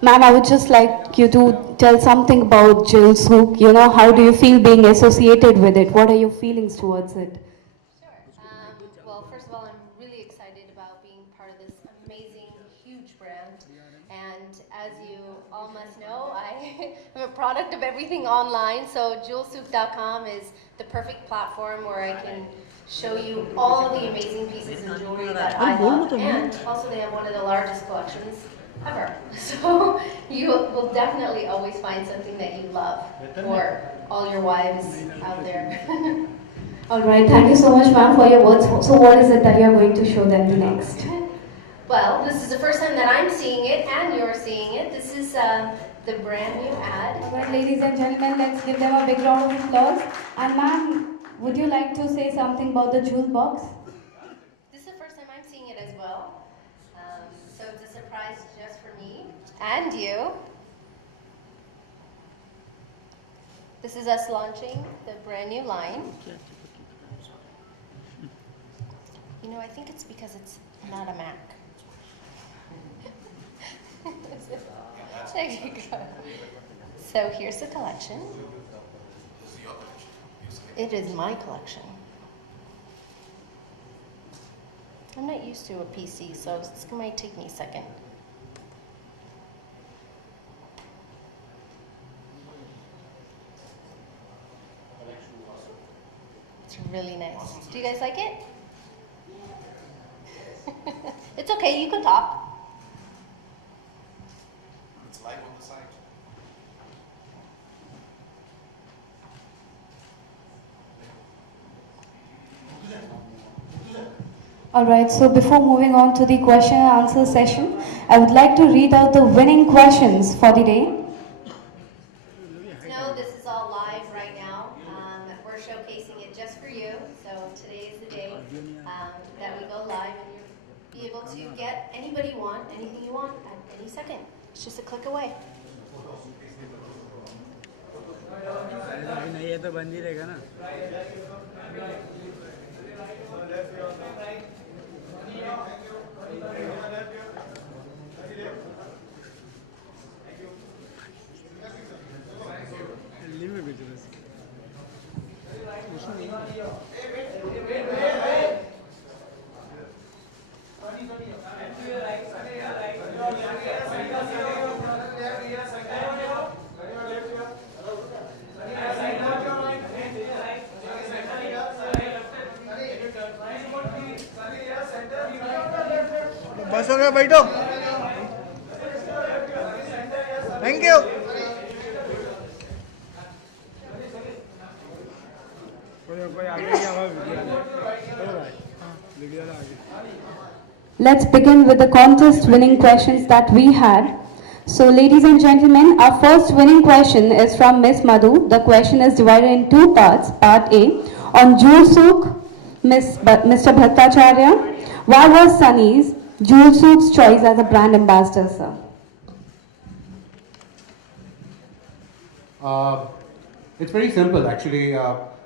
Ma'am, I would just like you to tell something about jewelsouk. You know, how do you feel being associated with it? What are your feelings towards it? Sure. Well, first of all, I'm really excited about being part of this amazing, huge brand. And as you all must know, I am a product of everything online. So jewelsouk.com is the perfect platform where I can show you all of the amazing pieces of jewelry that I love. And also they have one of the largest collections ever. So you will definitely always find something that you love for all your wives out there. All right, thank you so much, ma'am, for your words. So, what is it that you're going to show them next? Well, this is the first time that I'm seeing it and you're seeing it. This is the brand new ad. All right, ladies and gentlemen, let's give them a big round of applause. And, ma'am, would you like to say something about the jewel box? This is the first time I'm seeing it as well. So it's a surprise just for me and you. This is us launching the brand new line. You know, I think it's because it's not a Mac. There you go. So here's the collection. It is my collection. I'm not used to a PC, so this might take me a second. It's really nice. Do you guys like it? It's okay, you can talk. It's live on the site. All right, so before moving on to the question and answer session, I would like to read out the winning questions for the day. No, this is all live right now. We're showcasing it just for you. So today is the day that we go live, and you'll be able to get anybody you want, anything you want at any second. It's just a click away. नहीं ये तो बंद ही रहेगा ना दिल्ली में बेच रहे बस हो गया बैठो thank you Let's begin with the contest winning questions that we had. So, ladies and gentlemen, our first winning question is from Miss Madhu. The question is divided in two parts. Part A, on jewelsouk, Mr. Bhattacharya, why was Sunny's jewelsouk's choice as a brand ambassador, sir? It's very simple actually.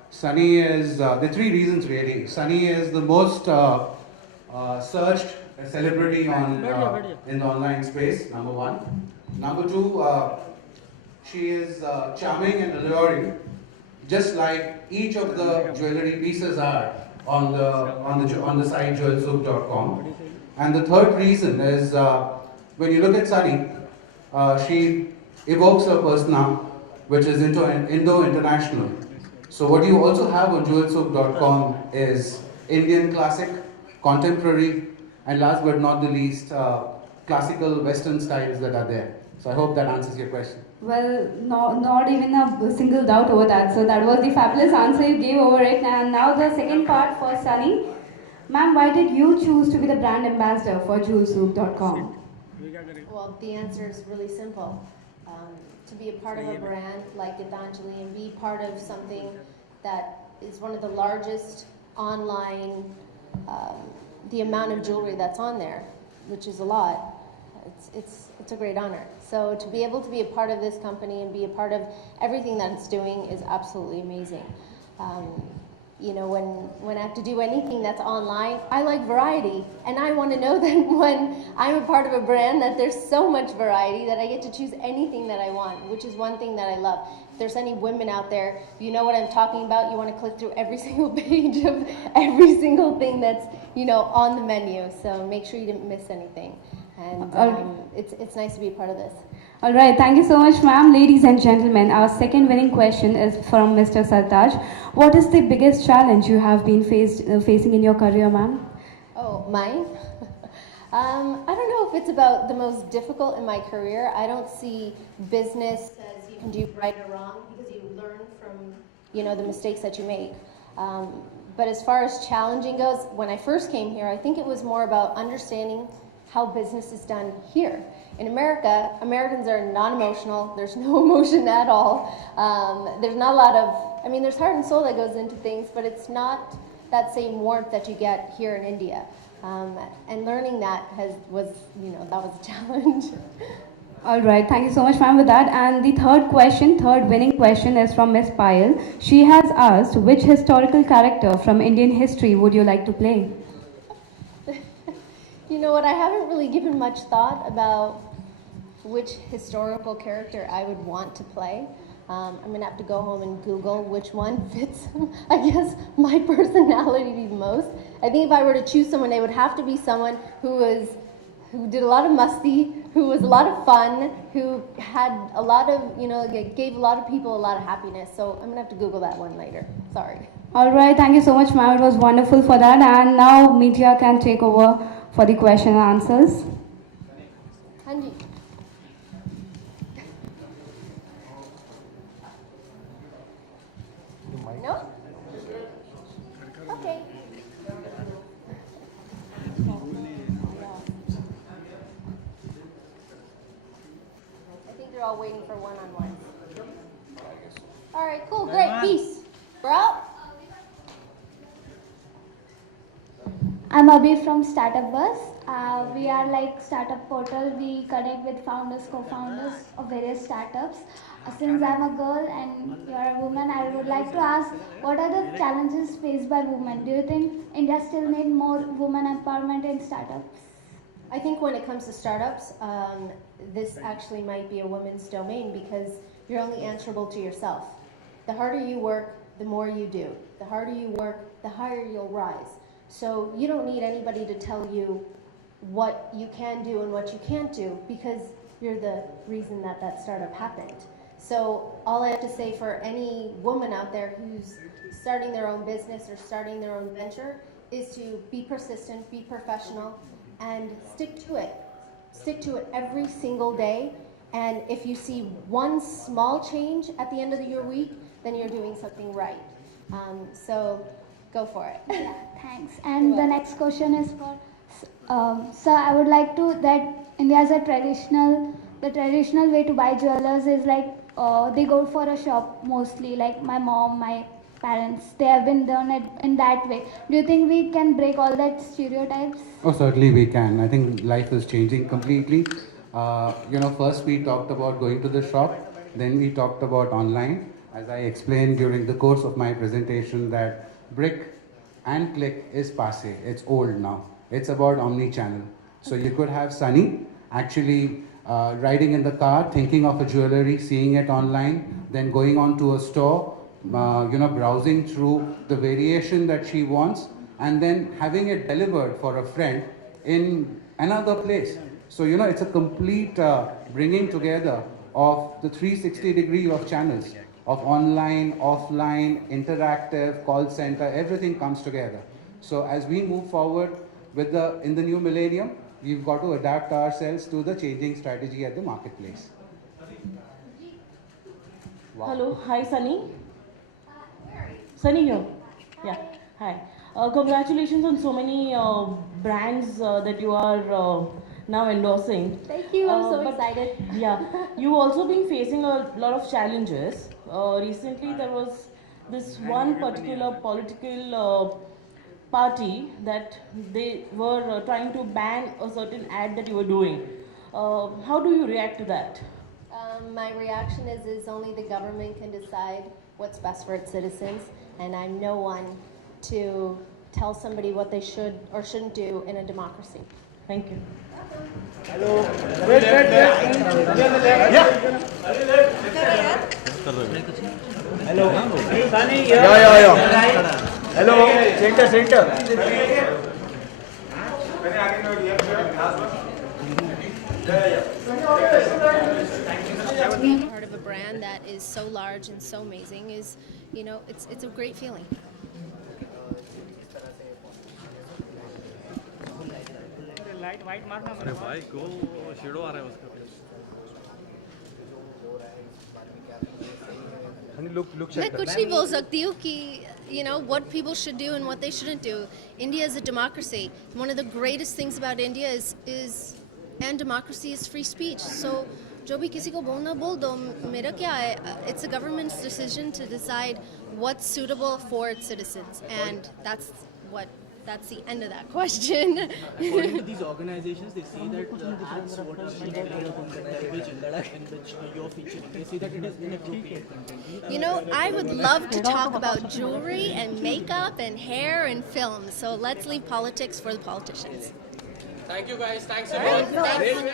Sunny is, there are three reasons really. Sunny is the most searched celebrity on in the online space, number one. Number two, she is charming and alluring, just like each of the jewelry pieces are on the site jewelsouk.com. And the third reason is when you look at Sunny, she evokes a persona which is Indo-international. So what you also have on jewelsouk.com is Indian classic, contemporary, and last but not the least, classical Western styles that are there. So I hope that answers your question. Well, not even a single doubt over that. So that was the fabulous answer you gave over it. And now the second part for Sunny. Ma'am, why did you choose to be the brand ambassador for jewelsouk.com? Well, the answer is really simple. To be a part of a brand like Gitanjali and be part of something that is one of the largest online, the amount of jewelry that's on there, which is a lot, it's a great honor. So to be able to be a part of this company and be a part of everything that it's doing is absolutely amazing. you know, when I have to do anything that's online, I like variety. And I want to know that when I'm a part of a brand that there's so much variety that I get to choose anything that I want, which is one thing that I love. If there's any women out there, you know what I'm talking about, you want to click through every single page of every single thing that's, you know, on the menu. So make sure you didn't miss anything. And it's nice to be a part of this. All right, thank you so much, ma'am. Ladies and gentlemen, our second winning question is from Mr. Sartaj. What is the biggest challenge you have been facing in your career, ma'am? Oh, mine? I don't know if it's about the most difficult in my career. I don't see business as you can do right or wrong because you learn from, you know, the mistakes that you make. But as far as challenging goes, when I first came here, I think it was more about understanding how business is done here. In America, Americans are non-emotional. There's no emotion at all. There's not a lot of, I mean, there's heart and soul that goes into things, but it's not that same warmth that you get here in India. And learning that was, you know, that was a challenge. All right, thank you so much, ma'am, with that. And the third winning question is from Miss Payal. She has asked, which historical character from Indian history would you like to play? You know what, I haven't really given much thought about which historical character I would want to play. I'm gonna have to go home and Google which one fits, I guess, my personality the most. I think if I were to choose someone, it would have to be someone who did a lot of musty, who was a lot of fun, who had a lot of, you know, gave a lot of people a lot of happiness. So I'm gonna have to Google that one later. Sorry. All right, thank you so much, ma'am. It was wonderful for that. And now media can take over for the question and answers. Hanji. No? Okay. I think they're all waiting for one-on-one. All right, cool, great, peace. Bro? I'm Abhi from Startup Bus. We are like startup portal. We connect with founders, co-founders of various startups. Since I'm a girl and you're a woman, I would like to ask, what are the challenges faced by women? Do you think India still need more women empowerment in startups? I think when it comes to startups, this actually might be a woman's domain because you're only answerable to yourself. The harder you work, the more you do. The harder you work, the higher you'll rise. So you don't need anybody to tell you what you can do and what you can't do because you're the reason that that startup happened. So all I have to say for any woman out there who's starting their own business or starting their own venture is to be persistent, be professional, and stick to it. Stick to it every single day. And if you see one small change at the end of your week, then you're doing something right. So go for it. Yeah, thanks. And the next question is for, sir, I would like to, that India is the traditional way to buy jewelers is like, they go for a shop mostly, like my mom, my parents, they have been done it in that way. Do you think we can break all that stereotypes? Oh, certainly we can. I think life is changing completely. First we talked about going to the shop, then we talked about online. As I explained during the course of my presentation that brick and click is passé, it's old now. It's about omni-channel. So you could have Sunny actually riding in the car, thinking of a jewelry, seeing it online, then going on to a store, browsing through the variation that she wants, and then having it delivered for a friend in another place. So, it's a complete bringing together of the 360 degree of channels, of online, offline, interactive, call center, everything comes together. So as we move forward in the new millennium, we've got to adapt ourselves to the changing strategy at the marketplace. Wow. Hello, hi Sunny. Sunny here. Yeah, hi. Congratulations on so many brands that you are now endorsing. Thank you, I'm so but excited. Yeah, you've also been facing a lot of challenges. Recently, there was this one particular political party that they were trying to ban a certain ad that you were doing. How do you react to that? My reaction is only the government can decide what's best for its citizens, and I'm no one to tell somebody what they should or shouldn't do in a democracy. Thank you. Hello centre centre Being part of a brand that is so large and so amazing is, you know, it's a great feeling. Light white मारना अरे भाई को shadow आ रहा है उसका मैं कुछ नहीं बोल सकती हूँ कि you know what people should do and what they shouldn't do. India is a democracy. One of the greatest things about India is and democracy is free speech. So जो भी किसी को बोलना बोल दो मेरा क्या है? It's a government's decision to decide what's suitable for its citizens, and that's the end of that question. According to these organizations, they say that the ads what are being played on the television in which you're featuring, they say that it is inappropriate content. You know, I would love to talk about jewelry and makeup and hair and film. So let's leave politics for the politicians. Thank you guys thanks All right, thanks.